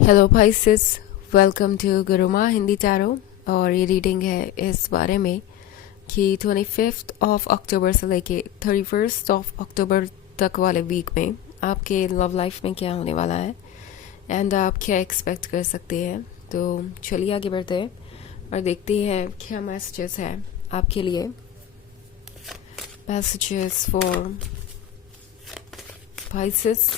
Hello Pisces, welcome to Guruma Hindi tarot. और ये reading है इस बारे में कि 25 ऑफ अक्टूबर से लेके 31 ऑफ अक्टूबर तक वाले वीक में आपके लव लाइफ में क्या होने वाला है एंड आप क्या एक्सपेक्ट कर सकते हैं। तो चलिए आगे बढ़ते हैं और देखते हैं क्या मैसेजेस है आपके लिए। Messages for Pisces.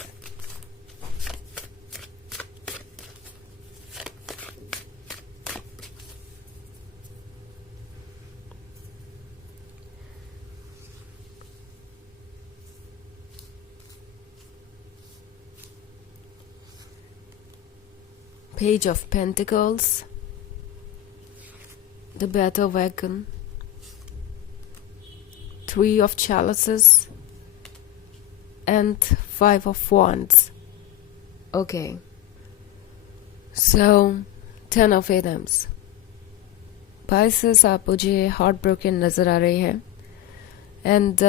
Page of Pentacles, the Battle Wagon, Three of Chalices, and Five of Wands. Okay. So, Ten of Atoms. Pisces, आप मुझे हार्ट ब्रोकन नज़र आ रहे हैं एंड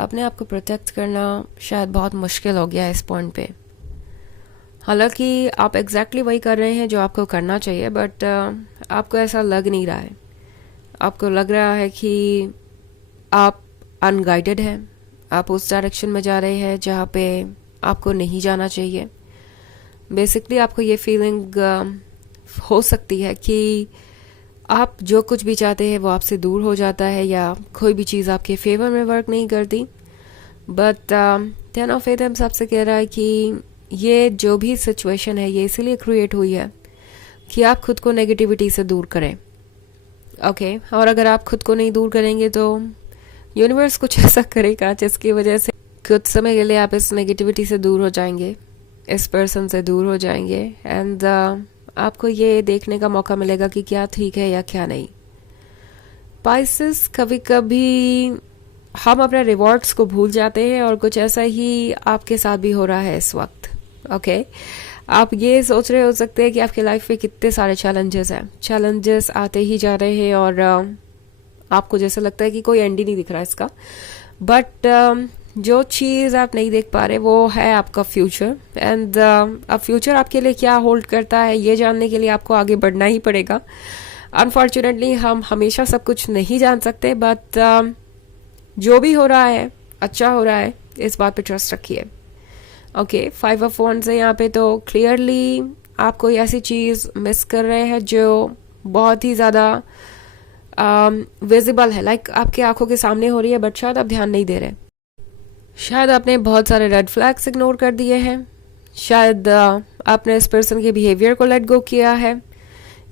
अपने आप को प्रोटेक्ट करना शायद बहुत मुश्किल हो गया है इस पॉइंट पे। हालांकि आप एग्जैक्टली वही कर रहे हैं जो आपको करना चाहिए, बट आपको ऐसा लग नहीं रहा है। आपको लग रहा है कि आप अनगाइडेड हैं, आप उस डायरेक्शन में जा रहे हैं जहाँ पे आपको नहीं जाना चाहिए। बेसिकली आपको ये फीलिंग हो सकती है कि आप जो कुछ भी चाहते हैं वो आपसे दूर हो जाता है या कोई भी चीज़ आपके फेवर में वर्क नहीं करती। बट टेन ऑफ एटम्स आपसे कह रहा है कि ये जो भी सिचुएशन है ये इसीलिए क्रिएट हुई है कि आप खुद को नेगेटिविटी से दूर करें। ओके और अगर आप खुद को नहीं दूर करेंगे तो यूनिवर्स कुछ ऐसा करेगा जिसकी वजह से कुछ समय के लिए आप इस नेगेटिविटी से दूर हो जाएंगे, इस पर्सन से दूर हो जाएंगे एंड आपको ये देखने का मौका मिलेगा कि क्या ठीक है या क्या नहीं। पाइसेस, कभी कभी हम अपने रिवॉर्ड्स को भूल जाते हैं और कुछ ऐसा ही आपके साथ भी हो रहा है इस वक्त। ओके आप ये सोच रहे हो सकते हैं कि आपके लाइफ में कितने सारे चैलेंजेस हैं, चैलेंजेस आते ही जा रहे हैं और आपको जैसा लगता है कि कोई एंड ही नहीं दिख रहा है इसका। बट जो चीज़ आप नहीं देख पा रहे वो है आपका फ्यूचर एंड अब फ्यूचर आपके लिए क्या होल्ड करता है ये जानने के लिए आपको आगे बढ़ना ही पड़ेगा। अनफॉर्चुनेटली हम हमेशा सब कुछ नहीं जान सकते, बट जो भी हो रहा है अच्छा हो रहा है, इस बात पे ट्रस्ट रखिए। ओके फाइव ऑफ वॉन्ड्स है यहाँ पे, तो क्लियरली आप कोई ऐसी चीज़ मिस कर रहे हैं जो बहुत ही ज़्यादा विजिबल है, लाइक आपकी आंखों के सामने हो रही है बट शायद आप ध्यान नहीं दे रहे। शायद आपने बहुत सारे रेड फ्लैग्स इग्नोर कर दिए हैं, शायद आपने इस पर्सन के बिहेवियर को लेट गो किया है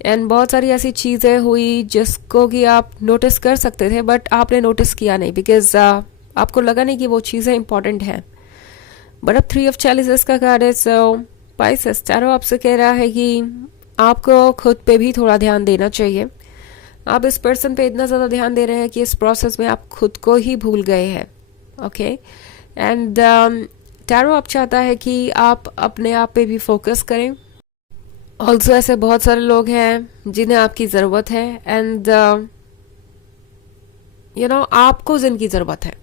एंड बहुत सारी ऐसी चीज़ें हुई जिसको कि आप नोटिस कर सकते थे बट आपने नोटिस किया नहीं बिकॉज आपको लगा नहीं कि वो चीज़ें इंपॉर्टेंट हैं। बट अब थ्री ऑफ चैलिसेस का कार्ड है। सो पाइसेस, टैरो आपसे कह रहा है कि आपको खुद पे भी थोड़ा ध्यान देना चाहिए। आप इस पर्सन पे इतना ज़्यादा ध्यान दे रहे हैं कि इस प्रोसेस में आप खुद को ही भूल गए हैं। ओके एंड टैरो आप चाहता है कि आप अपने आप पे भी फोकस करें। ऑल्सो ऐसे बहुत सारे लोग हैं जिन्हें आपकी ज़रूरत है एंड आपको जिनकी ज़रूरत है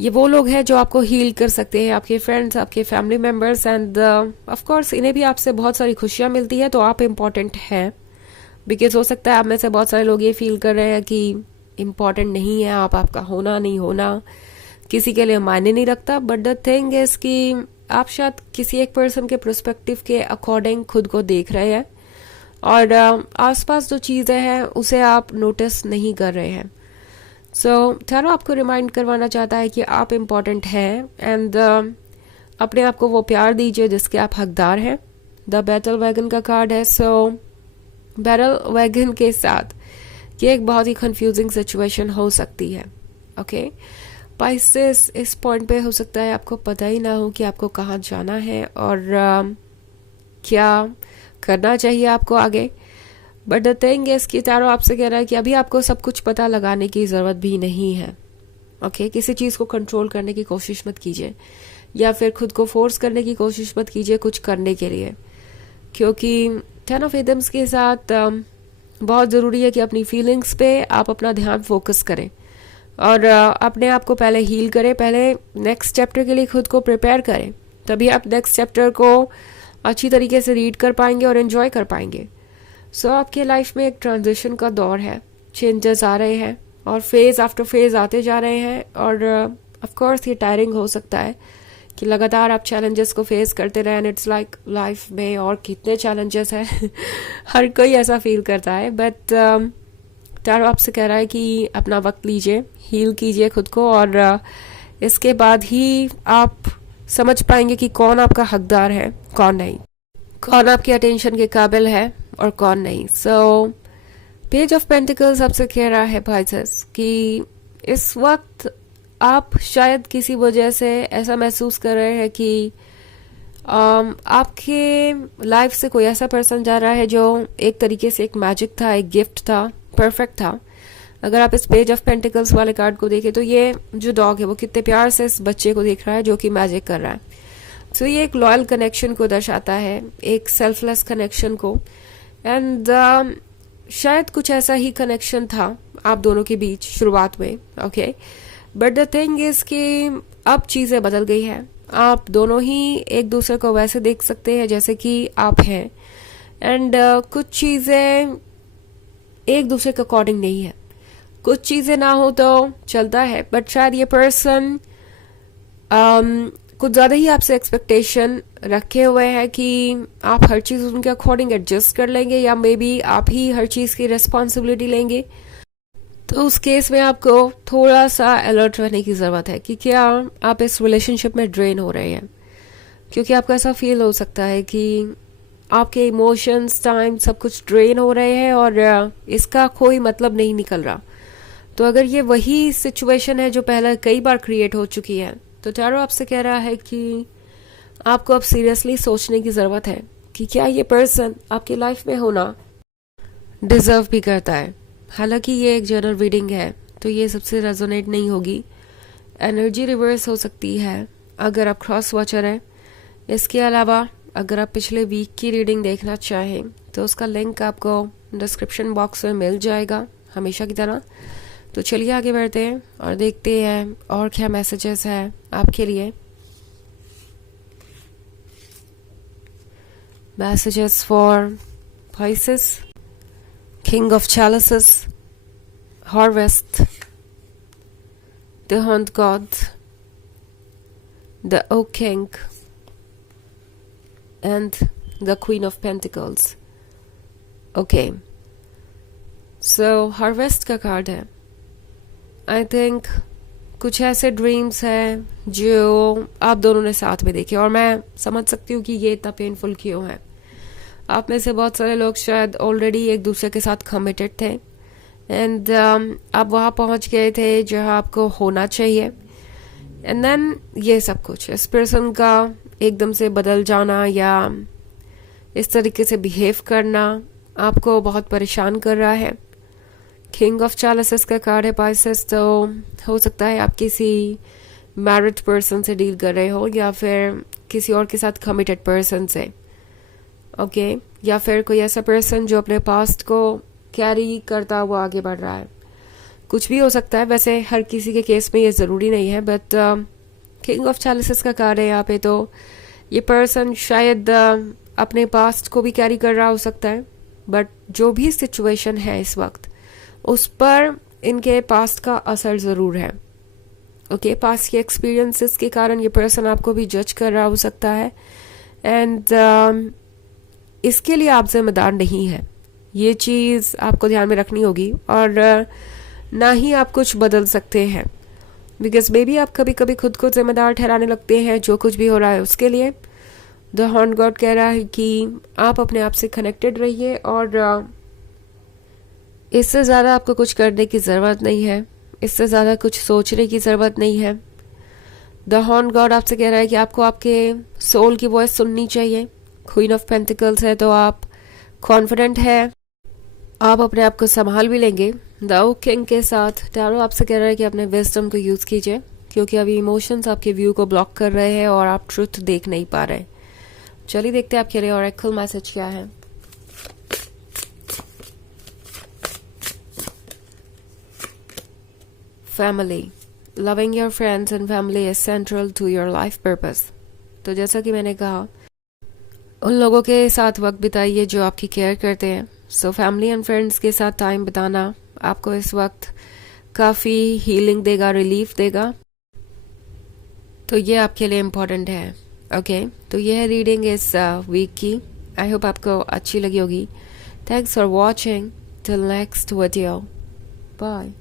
ये वो लोग हैं जो आपको हील कर सकते हैं, आपके फ्रेंड्स, आपके family members end of course इन्हें भी आपसे बहुत सारी खुशियाँ मिलती है, तो आप इम्पॉर्टेंट हैं। बिकॉज हो सकता है आप में से बहुत सारे लोग ये फील कर रहे हैं कि इम्पॉर्टेंट नहीं है आप, आपका होना नहीं होना किसी के लिए मायने नहीं रखता। बट द थिंग इज कि आप शायद किसी एक पर्सन के पर्सपेक्टिव के अकॉर्डिंग खुद को देख रहे हैं और आसपास जो चीज़ें हैं उसे आप नोटिस नहीं कर रहे हैं। सो टैरो आपको रिमाइंड करवाना चाहता है कि आप इम्पॉर्टेंट हैं एंड अपने आप को वो प्यार दीजिए जिसके आप हकदार हैं। द बैटल वैगन का कार्ड है। सो बैटल वैगन के साथ ये एक बहुत ही कंफ्यूजिंग सिचुएशन हो सकती है। ओके पाइसेस, इस पॉइंट पे हो सकता है आपको पता ही ना हो कि आपको कहाँ जाना है और क्या करना चाहिए आपको आगे। बट द थिंग इज कि टैरो आपसे कह रहा है कि अभी आपको सब कुछ पता लगाने की ज़रूरत भी नहीं है। ओके किसी चीज़ को कंट्रोल करने की कोशिश मत कीजिए या फिर खुद को फोर्स करने की कोशिश मत कीजिए कुछ करने के लिए, क्योंकि टेन ऑफ एटम्स के साथ बहुत ज़रूरी है कि अपनी फीलिंग्स पे आप अपना ध्यान फोकस करें और अपने आप को पहले हील करें, पहले नेक्स्ट चैप्टर के लिए खुद को प्रिपेयर करें, तभी आप नेक्स्ट चैप्टर को अच्छी तरीके से रीड कर पाएंगे और एंजॉय कर पाएंगे। सो आपके लाइफ में एक ट्रांजिशन का दौर है, चेंजेस आ रहे हैं और फेज आफ्टर फेज आते जा रहे हैं। और ऑफ कोर्स ये टायरिंग हो सकता है कि लगातार आप चैलेंजेस को फेस करते रहें। एंड इट्स लाइक लाइफ में और कितने चैलेंजेस हैं हर कोई ऐसा फील करता है। बट टैरो आपसे कह रहा है कि अपना वक्त लीजिए, हील कीजिए खुद को, और इसके बाद ही आप समझ पाएंगे कि कौन आपका हकदार है, कौन नहीं, कौन आपके अटेंशन के काबिल है और कौन नहीं। सो पेज ऑफ पेंटिकल्स आपसे कह रहा है भाईसस कि इस वक्त आप शायद किसी वजह से ऐसा महसूस कर रहे हैं कि आपके लाइफ से कोई ऐसा पर्सन जा रहा है जो एक तरीके से एक मैजिक था, एक गिफ्ट था, परफेक्ट था। अगर आप इस पेज ऑफ पेंटिकल्स वाले कार्ड को देखें तो ये जो डॉग है वो कितने प्यार से इस बच्चे को देख रहा है जो कि मैजिक कर रहा है। तो ये एक लॉयल कनेक्शन को दर्शाता है, एक सेल्फलेस कनेक्शन को। एंड शायद कुछ ऐसा ही कनेक्शन था आप दोनों के बीच शुरुआत में, okay. But the thing is कि अब चीज़ें बदल गई हैं। आप दोनों ही एक दूसरे को वैसे देख सकते हैं जैसे कि आप हैं। एंड कुछ चीज़ें एक दूसरे के अकॉर्डिंग नहीं है, कुछ चीज़ें ना हो तो चलता है। बट शायद ये पर्सन कुछ ज़्यादा ही आपसे एक्सपेक्टेशन रखे हुए हैं कि आप हर चीज़ उनके अकॉर्डिंग एडजस्ट कर लेंगे, या मे बी आप ही हर चीज़ की रिस्पॉन्सिबिलिटी लेंगे। तो उस केस में आपको थोड़ा सा अलर्ट रहने की ज़रूरत है कि क्या आप इस रिलेशनशिप में ड्रेन हो रहे हैं, क्योंकि आपको ऐसा फील हो सकता है कि आपके इमोशंस, टाइम, सब कुछ ड्रेन हो रहे हैं और इसका कोई मतलब नहीं निकल रहा। तो अगर ये वही सिचुएशन है जो पहले कई बार क्रिएट हो चुकी है, तो टैरो आपसे कह रहा है कि आपको अब सीरियसली सोचने की ज़रूरत है कि क्या ये पर्सन आपकी लाइफ में होना डिजर्व भी करता है। हालांकि ये एक जनरल रीडिंग है तो ये सबसे रेजोनेट नहीं होगी, एनर्जी रिवर्स हो सकती है अगर आप क्रॉस वॉचर हैं। इसके अलावा अगर आप पिछले वीक की रीडिंग देखना चाहें तो उसका लिंक आपको डिस्क्रिप्शन बॉक्स में मिल जाएगा हमेशा की तरह। तो चलिए आगे बढ़ते हैं और देखते हैं और क्या मैसेजेस हैं आपके लिए। Messages for Pisces, King of Chalices, Harvest, the Hunt God, the Oak King, and the Queen of Pentacles. Okay, so Harvest का कार्ड है। आई थिंक कुछ ऐसे ड्रीम्स हैं जो आप दोनों ने साथ में देखे, और मैं समझ सकती हूँ कि ये इतना पेनफुल क्यों है। आप में से बहुत सारे लोग शायद ऑलरेडी एक दूसरे के साथ कमिटेड थे एंड आप वहाँ पहुँच गए थे जहाँ आपको होना चाहिए। एंड देन ये सब कुछ इस पर्सन का एकदम से बदल जाना या इस तरीके से बिहेव करना आपको बहुत परेशान कर रहा है। किंग ऑफ चैलिसेस का कार्ड है पाइसेस, तो हो सकता है आप किसी मैरिड पर्सन से डील कर रहे हो या फिर किसी और के साथ कमिटेड पर्सन से, ओके या फिर कोई ऐसा पर्सन जो अपने पास्ट को कैरी करता हुआ आगे बढ़ रहा है। कुछ भी हो सकता है, वैसे हर किसी के केस में ये ज़रूरी नहीं है। बट किंग ऑफ चैलिसेस का कार्ड है यहाँ पे, तो ये पर्सन शायद अपने पास्ट को भी कैरी कर रहा हो सकता है। बट जो भी सिचुएशन है इस वक्त उस पर इनके पास्ट का असर ज़रूर है। ओके पास्ट के एक्सपीरियंसेस के कारण ये पर्सन आपको भी जज कर रहा हो सकता है एंड इसके लिए आप जिम्मेदार नहीं है। ये चीज़ आपको ध्यान में रखनी होगी और ना ही आप कुछ बदल सकते हैं, बिकॉज मे बी आप कभी कभी खुद को जिम्मेदार ठहराने लगते हैं जो कुछ भी हो रहा है उसके लिए। द हॉर्न गॉड कह रहा है कि आप अपने आप से कनेक्टेड रहिए और इससे ज़्यादा आपको कुछ करने की ज़रूरत नहीं है, इससे ज़्यादा कुछ सोचने की ज़रूरत नहीं है। द हॉर्न गॉड आपसे कह रहा है कि आपको आपके सोल की वॉइस सुननी चाहिए। क्वीन ऑफ पेंटिकल्स है तो आप कॉन्फिडेंट है, आप अपने आप को संभाल भी लेंगे। द ओक किंग के साथ टैरो आपसे कह रहा है कि अपने विजडम को यूज़ कीजिए, क्योंकि अभी इमोशंस आपके व्यू को ब्लॉक कर रहे हैं और आप ट्रुथ देख नहीं पा रहे। चलिए देखते हैं आपके लिए ऑरेकल मैसेज क्या है। Family, loving your friends and family is central to your life purpose. तो जैसा कि मैंने कहा, उन लोगों के साथ वक्त बिताइए जो आपकी केयर करते हैं. सो फैमिली एंड फ्रेंड्स के साथ टाइम बिताना आपको इस वक्त काफ़ी हीलिंग देगा, रिलीफ देगा. तो ये आपके लिए इम्पोर्टेंट है. ओके तो ये है रीडिंग इस वीक की. आई होप आपको अच्छी लगी होगी. Thanks for watching. Till next video. Bye.